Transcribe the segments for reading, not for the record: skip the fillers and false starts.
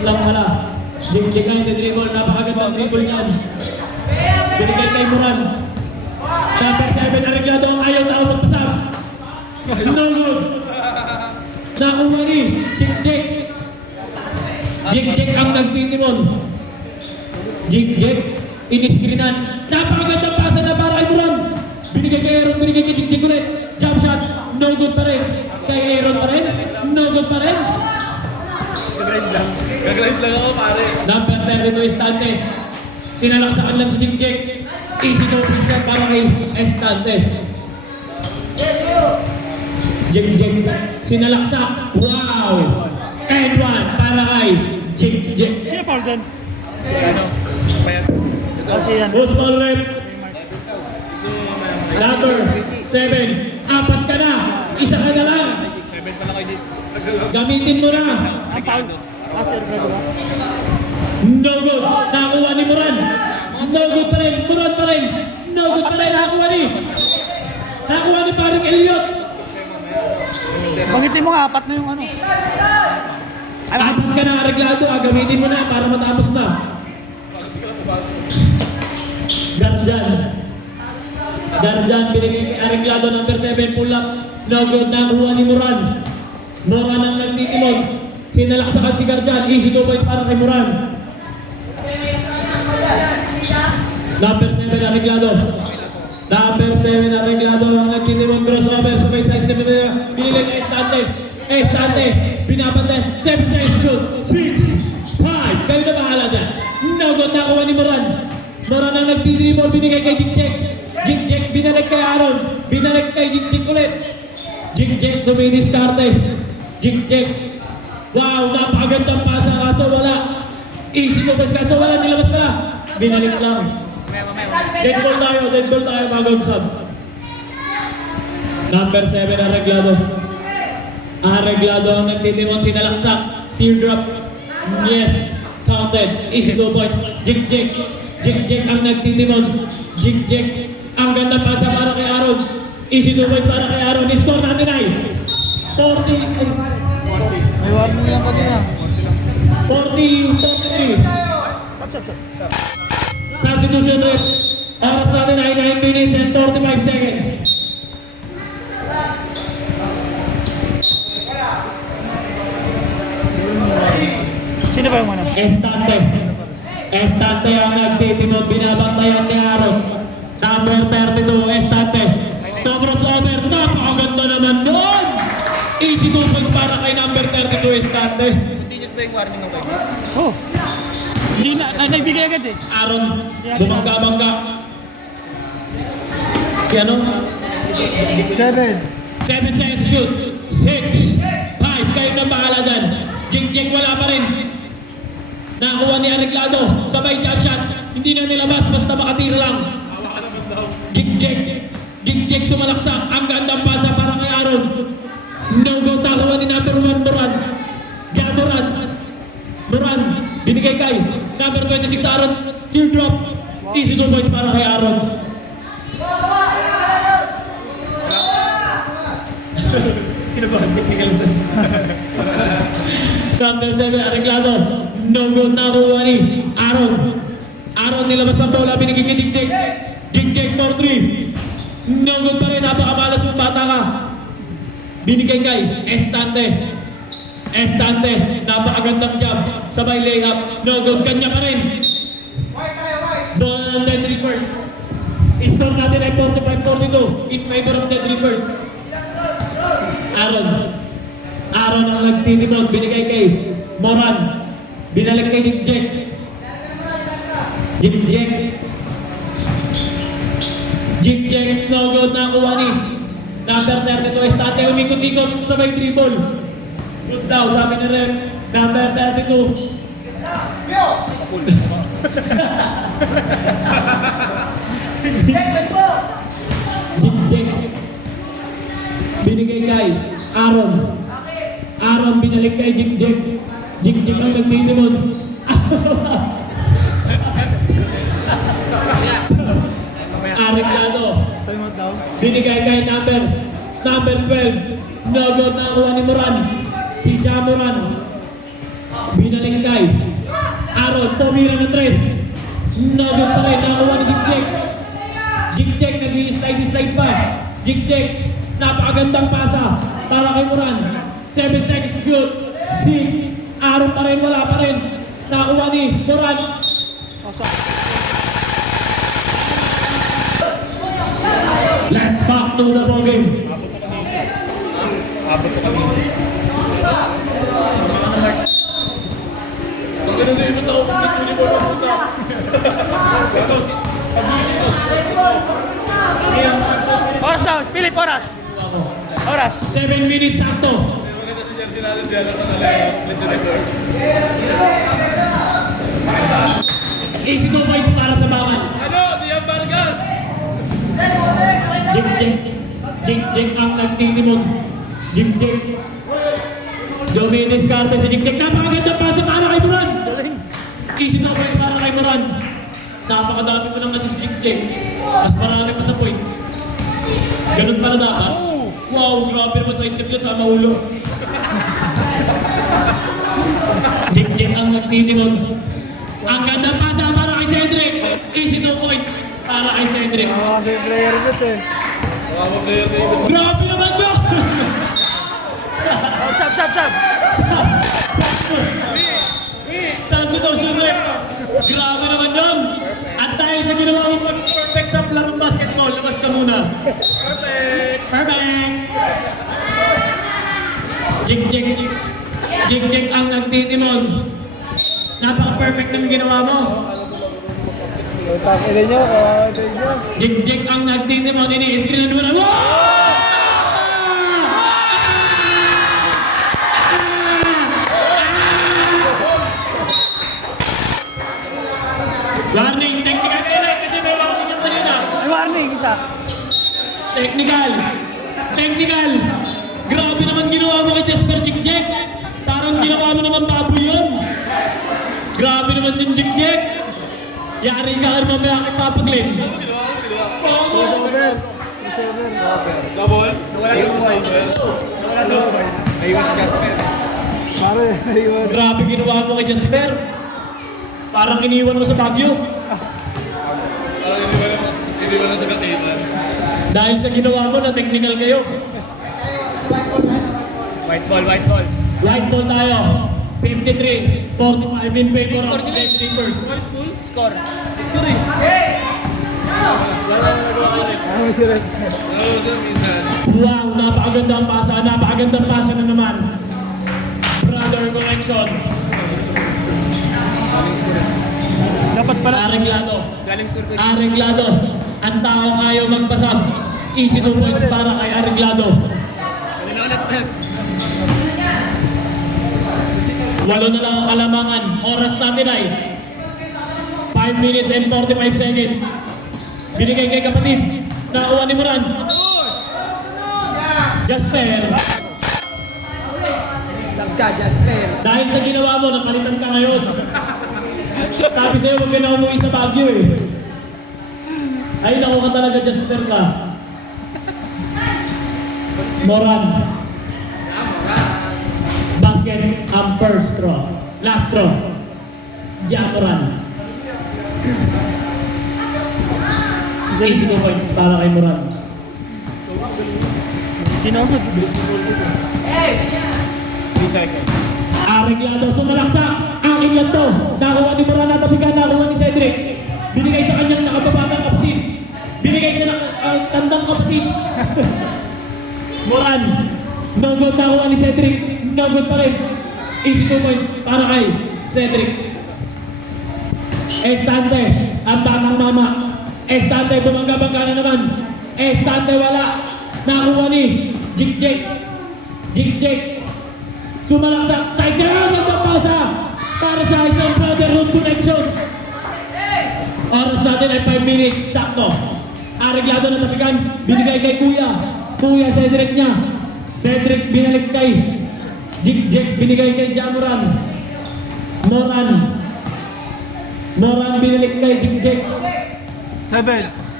Lang pala. Jig-jig ang dribble. Napakagandang dribble niyan. Binigay kay Moran. Number 7, Arreglado ang ayaw na magpasap. No good. Nakuha ni Jig-jig. Jig-jig ang nagtitimon. Jig-jig. Iniskrinan. Napakagandang pasa na para kay Moran. Binigay kay Aaron. Binigay kay Jig-jig ulit. Jump shot. No good pa rin. Kay Aaron pa rin. No good pa rin. Gagalight lang ako, pare. Number 32 Estante. Sinalaksakan lang si Jig-jig. Easy to present para kay Estante. Jig-jig. Sinalaksak. Wow! And one para kay Jig-jig. Sino foul doon? Si ano? Payat. Kasi yan. Boss ball rep. Number 7. Apat ka na. Isa ka na lang. 7 pala kay Jig. Gamitin mo na. Ang foul. Kasi Arreglado ba? No good. Nakuha ni Moran. No good pa rin. Moran pa rin. No good pa rin. Nakuha ni. Nakuha ni parang Elliot. Bangitin mo nga, apat na yung ano. Apat ka na Arreglado. Gamitin mo na para matapos na. Garjan. Binigay kay Arreglado number 7. Pull up. No good. Nakuha ni Moran. Moran ang nagtitimog. Sinalaksakan si Garjan. Easy 2 points para kay Moran. Number 7 Arreglado. Number 7 Arreglado ang nagtitimog. Crossover. Sabay sa extended. Binigay kay Estante. Estante. Binabantay. 7 seconds shoot. 6, 5. Kayo na bahala dyan. No good. Nakuha ni Moran. Moran ang nagtitimog. Binigay kay Jig-jig. Jig-jig. Binalik kay Aaron. Binalik kay Jig-jig ulit. Jig-jig. Dumidiskarte. Jig-jig. Wow, napakagandang pasa kaso wala. Easy to pass kaso wala, nilabas ka na. Binalik lang. Dead ball tayo bagong sub. Number 7 Arreglado. Arreglado ang nagtitimon, sinalaksak. Teardrop. Yes, counted. Easy 2 points. Jig-jig. Jig-jig ang nagtitimon. Jig-jig. Ang ganda pasa para kay Aaron. Easy 2 points para kay Aaron. I-score natin ay 40. May warning yan kanina. 43. Substitution rate. Oras natin ay 9 minutes and 45 seconds. Sino ba yung ano? Estante. Estante ang nagtitimog. Binabantayan ni Aaron. Number 32, Estante. To crossover. Napakaganda naman doon. Easy 2 points para kay number 32, Estante. Continuous ba yung warning ng kayo? Oh. Hindi na, naibigay agad eh. Aaron, bumangga-bangga. Si ano? 7. 7 seconds to shoot. 6, 5, kayo na bahala dyan. Jig-jig wala pa rin. Nakuha ni Arreglado. Sabay jump shot. Hindi na nilabas, basta makatira lang. Jig-jig. Jig-jig sumalaksak. Ang gandang pasa para kay Aaron. No go, nakuha ni number 1 Moran. Jan Moran. Binigay kay number 26 Aaron. Teardrop. Easy 2 points para kay Aaron. Kinabahan, technical sa. Number 7, Arreglado. No go, nakuha ni Aaron. Aaron nilabas ang bola, binigay kay Jig-jig. Jig-jig for 3. No good pa rin, napakamalas mo bata ka. Binigay kay Estante. Estante, napakagandang job. Sabay layup. No good, kanya pa rin. Ball ng Dead Reapers. I-score natin ay 45-42 in favor of Dead Reapers. Aaron ang nagtitimog, binigay kay Moran. Binalik kay Jig-jig. Jig-jig, no good, nakuha ni number 32, Estante. Umikot-ikot, sabay dribble. Good daw, sabi ni Rem. Number 32. Jig-jig. Binigay kay Aaron. Aaron binalik kay Jig-jig. Jig-jig ang nagtitimon. Arreglado. Binigay kay number 12. No good, nakuha ni Moran. Si Jamoran. Binalik Tengkay. Aaron, tumira ng 3. No good pa rin, nakakuha ni Jigjek. Jigjek, nag-i-slide pa. Jigjek, napakagandang pasa para kay Moran. 7 seconds to shoot. 6. Aaron pa rin, wala pa rin. Nakakuha ni Moran. Let's back to the ball game. Abot ko kami. Ang ganun na ibang tao, bakit uniform ang puta? Oras daw, Philip, oras. Oras. 7 minutes sakto. Pero maganda si Jersey natin, diyan lang ang alay. Little record. Easy 2 points para sa Bakan. Ano? Dian Vargas! Jigjek ang nagtitimog. Jigjek. Joey Descartes sa Jigjek. Napakaganda pasa para kay Moran. Easy 2 points para kay Moran. Napakadami mo nang assist Jigjek. Mas marami pa sa points. Ganun pala dapat. Wow, grabe naman sa step yun sa maulo. Jigjek ang nagtitimog. Ang ganda pasa para kay Cedric. Easy 2 points para kay Cedric. Kasi player bet eh. Mga player na ibang Grabe naman yun! Sab. Sa sitwasyon mo, grabe naman yun! At dahil sa ginawa mo perfect sa larong basketball, labas ka muna. Perfect! Jigjek ang nagtitimon. Napaka-perfect ng ginawa mo. Utang ina nyo, sa inyo. Jigjek ang nagtitimon. Ini-screen na naman. Warning, technical error kasi may warning yung kanina. May warning, isa. Technical. Grabe naman ginawa mo kay Jasper Jigjek. Parang ginawa mo naman baboy yun. Grabe naman yung Jigjek. Yari ka ano mamaya kay Papa Glenn. Receiver. double. Wala sa over. Wala sa over. Naiwas si Jasper. Pare, ayun. Grabe ginawa mo kay Jasper. Parang iniwan mo sa Baguio. Parang hindi ba na taga-Caitlin? Dahil sa ginawa mo na technical kayo. White ball. Right ball tayo. 53, 45 in favor of the Clippers. Score eh. Ano si Red? Oo, sir, minsan. Wow, napakagandang pasa na naman. Brother correction. Dapat pala. Areglado. Galing sur ko. Areglado. Ang taong ayaw magpasab. Easy 2 points para kay Areglado. Galing na ulit. Walo na lang ang kalamangan. Oras natin ay 5 minutes and 45 seconds. Binigay kay kapatid. Nakuha ni Moran. Jasper. Sabka, Jasper. Dahil sa ginawa mo, napalitan ka ngayon. Sabi sa'yo, huwag ka na umuwi sa Baguio eh. Ay, naku ka talaga, Jasper ka. Moran. Basket ang first throw. Last throw. Moran. Easy 2 points para kay Moran. Kinagod. 2 seconds. Areglado, sumalaksak. Akin lang to. Nakuha ni Moran at tabigan, nakuha ni Cedric. Binigay sa kanyang nakababatang kapatid. Binigay sa tandang kapatid. Moran. No good, nakuha ni Cedric. No good pa rin. Easy 2 points para kay Cedric. Estante, ang batang mama. Estante, bumangga-bangga na naman. Estante, wala. Nakuha ni Jigjek. Sumalaksak. Side zero, nagpapasa. Para sa isang brotherhood connection. Oras natin ay 5 minutes. Sakto. Areglado na tapikan. Binigay kay Kuya. Kuya, Cedric niya. Cedric binalik kay Jigjek. Binigay kay Moran. Moran binalik kay Jigjek. 7.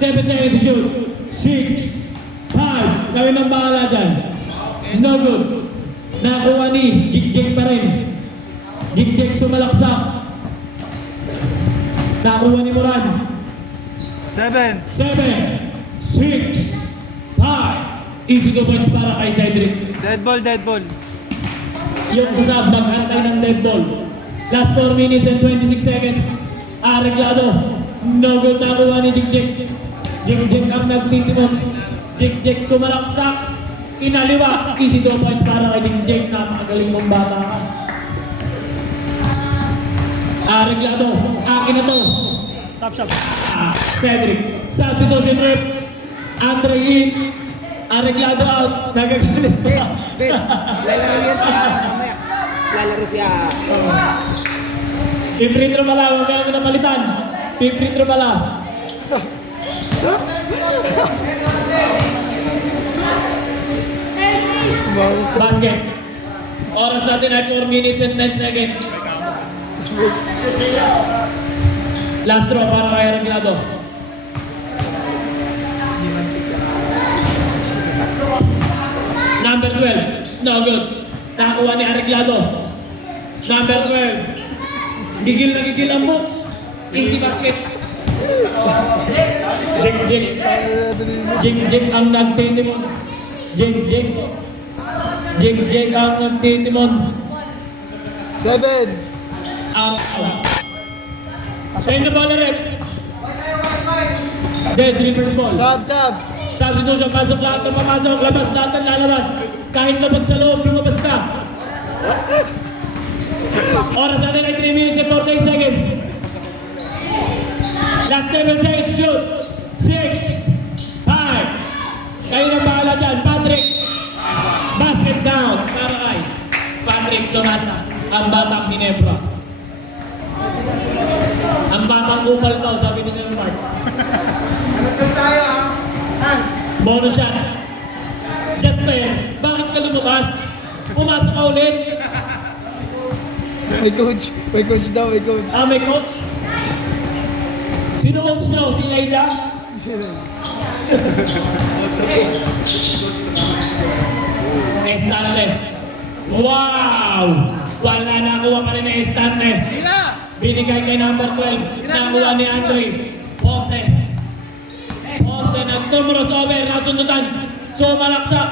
7 seconds to shoot. 6, 5. Kami nang bahala dyan. No good. Nakuha ni Jigjek pa rin. Jig-jig sumalaksak. Nakuha ni Moran. 7. 7, 6, 5. Easy 2 points para kay Cedric. Dead ball, dead ball. Yung sasab, mag-antay ng dead ball. Last 4 minutes and 26 seconds. Areglado. No good na kuha ni Jig-jig. Jig-jig ang nagtitimon. Jig-jig sumalaksak. Kinaliwa. Easy 2 points para kay Jig-jig. Napakagaling mong bata ka. Areglado. Akin na to. Top shot. Cedric. Substitution rep. Andre in. Areglado out. Nagagalit pa. Lalaro yan siya. Mamaya. Lalaro siya. Free throw pala. Mamaya mo na palitan. Free throw pala. Basket. Oras natin ay 4 minutes and 10 seconds. Last throw para kay Areglado. Number 12. No good. Nakakuha ni Areglado. Number 12. Gigil na gigil ang box. Easy basket. Jig-jig. Jig-jig ang nagtitimon. Jig-jig. Jig-jig ang nagtitimon. 7. Araw. Send the ball, rep. Dead, reverse ball. Sub. Substitution, pasok lahat ng papasok, labas lahat ng lalabas. Kahit labag sa loob, lumabas ka. Oras natin ay 3 minutes and 48 seconds. Last 7 seconds, shoot. 6, 5. Kayo na bahala dyan, Patrick. Basket down. Para kay Patrick Donata, ang batang Ginebra. Ang batang upal daw, sabi ni Sir Mark. Bonus shot. Just fair. Bakit ka lumabas? Pumasok ka ulit. May coach. May coach daw, may coach. May coach? Sino coach nyo? Si Laida? Estante. Wow! Wala na kuha pa rin na Estante. Binigay kay number 12. Nakuha ni Andre. Ponte. Ponte nag-crossover. Nasundutan. Sumalaksak.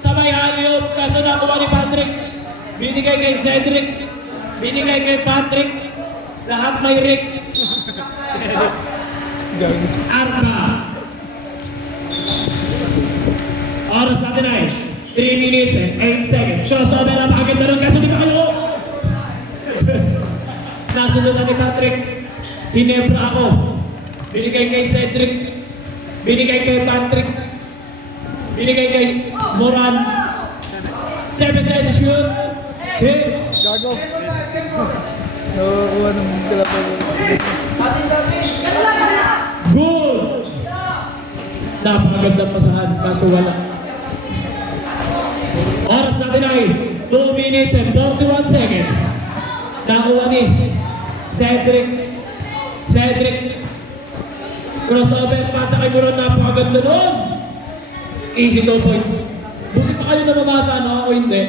Sabay haliop. Kaso nakuha ni Patrick. Binigay kay Cedric. Binigay kay Patrick. Lahat may Rick. Arca. Oras natin ay 3 minutes and 8 seconds. Crossover ang agad na rin. Kaso di ba kayo? Nasundutan ni Patrick. Hinebra ako. Binigay kay Cedric. Binigay kay Patrick. Binigay kay Moran. 7 seconds shoot. 6. Gago. Nakukuha ng kalaban. Good! Napakagandang pasahan, kaso wala. Oras natin ay 2 minutes and 41 seconds. Nakuha ni Cedric. Crossover, pasa kay Muron, napakaganda nun. Easy 2 points. Buti pa kayo na mamasa, ano? Ako hindi.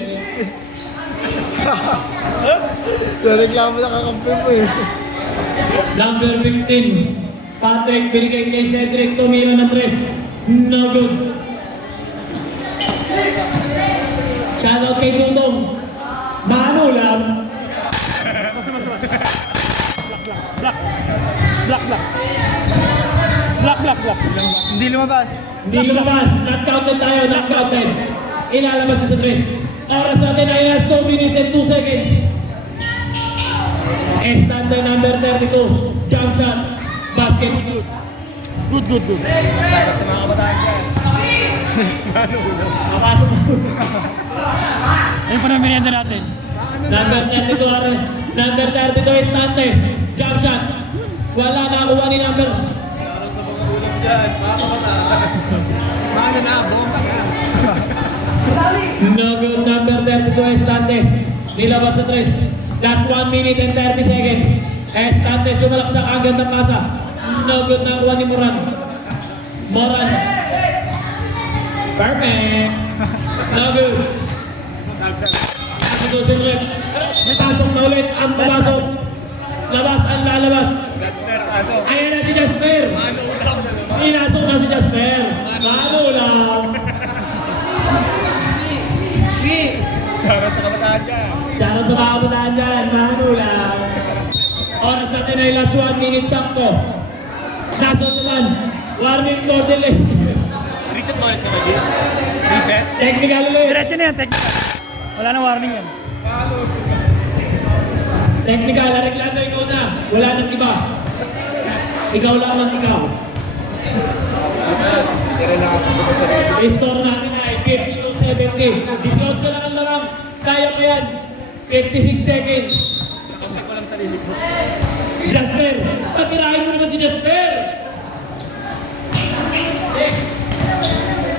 Sa reklamo na kakampi mo eh. Number 15. Patrick, binigay kay Cedric. Tumira na 3. No good. Shoutout kay Tutong. Mano lang. Block. Hindi lumabas. Hindi lumabas. Not counted tayo. Not counted. Ilalabas na sa 3. Oras natin ay last 2 minutes and 2 seconds. Estante number 32. Jump shot. Basket. Good. Sa mga kabataan dyan. Papasok mo. Ayun pa na merienda natin. Number 32. Number 32 Estante. Jump shot. Wala nakakuha ni number. Mga na, bomba ka. No good. Number 32 Estante. Nilabas sa 3. Last 1 minute and 30 seconds. Estante sumalaksak ang gandang pasa. No good na kuha ni Moran. Perfect. No good. Substitution rep. Pasok na ulit ang papasok. Labas ang lalabas. Ayan na si Jasper. Pinasok na si Jasper. Mano lang. Shoutout sa kabataan dyan. Shoutout sa mga kabataan dyan. Mano lang. Oras natin ay last 1 minute sakto. Nasa naman. Warning for delay. Reset mo ulit naman din. Reset? Technical ulit. Diretso na yan, technical. Wala nang warning yan. Technical. Reklamo ikaw na. Wala nang iba. Ikaw lang ang ikaw. Tira na ako ko sa rin. Score natin ay 52-70. Discount ka lang ang larang. Kaya mo yan. 56 seconds. Nakontak ko lang sarili ko. Jasper! Patirahin mo naman si Jasper!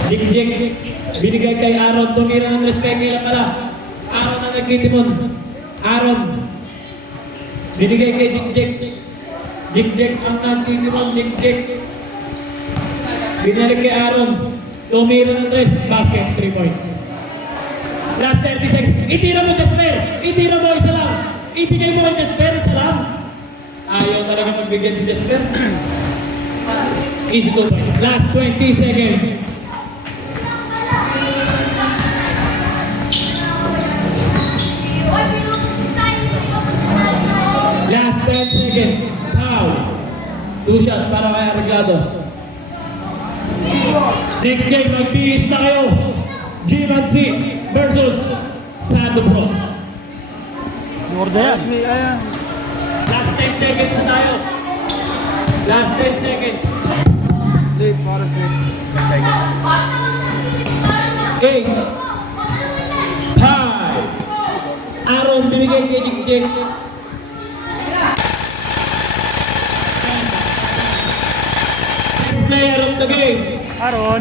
Jig-jig. Binigay kay Aaron. Tumira ng respect lang pala. Aaron ang nagtitimon. Aaron. Binigay kay Jig-jig. Jig-jig ang nagtitimon. Jig-jig. Binalik kay Aaron. Tumira ng rest. Basket. 3 points. Last 30 seconds. Itira mo, Jasper! Itira mo, isa lang! Ibigay mo kay Jasper, isa lang! Ayaw talaga magbigyan si Jasper. Easy 2 points. Last 20 seconds. Last 10 seconds. Foul. 2 shots para kay Arreglado. Next game, magbihis na kayo. G1C versus Sando Bros. Gorda yan. Last 10 seconds na tayo. Last 10 seconds. Late, para late. 10 seconds. 8 5 Aaron, binigay kay Jig-Jig. Player of the game. Aaron.